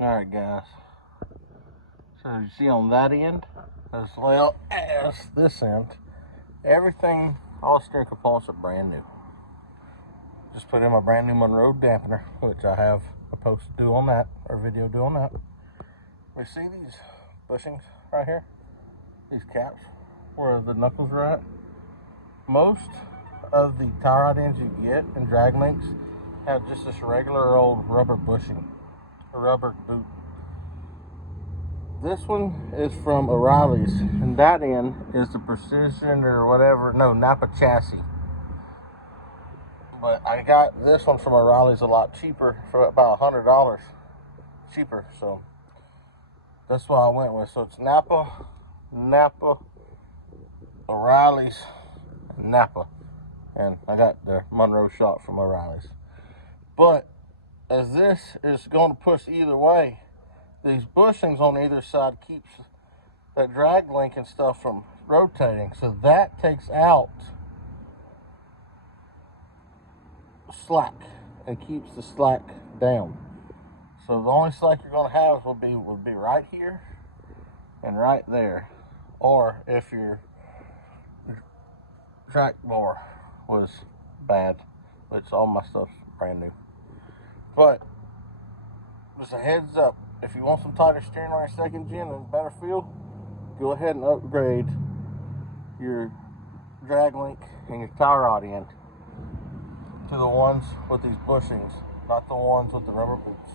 Alright guys, so you see on that end as well as this end, everything, all steering components are brand new. Just put in my brand new Monroe dampener, which I have a post to do on that, or video to do on that. We see these bushings right here, these caps where the knuckles are at. Most of the tie rod ends you get in drag links have just this regular old rubber bushing, a rubber boot. This one is from O'Reilly's, and that end is the precision or whatever, no, Napa chassis. But I got this one from O'Reilly's a lot cheaper, for about $100 cheaper, so that's what I went with. So it's Napa, O'Reilly's, Napa, and I got the Monroe shot from O'Reilly's. But as this is going to push either way, these bushings on either side keeps that drag link and stuff from rotating, so that takes out slack and keeps the slack down. So the only slack you're going to have would be right here and right there, or if your track bar was bad, which all my stuff's brand new. But just a heads up, if you want some tighter steering on your second gen and better feel, go ahead and upgrade your drag link and your tie rod end to the ones with these bushings, not the ones with the rubber boots.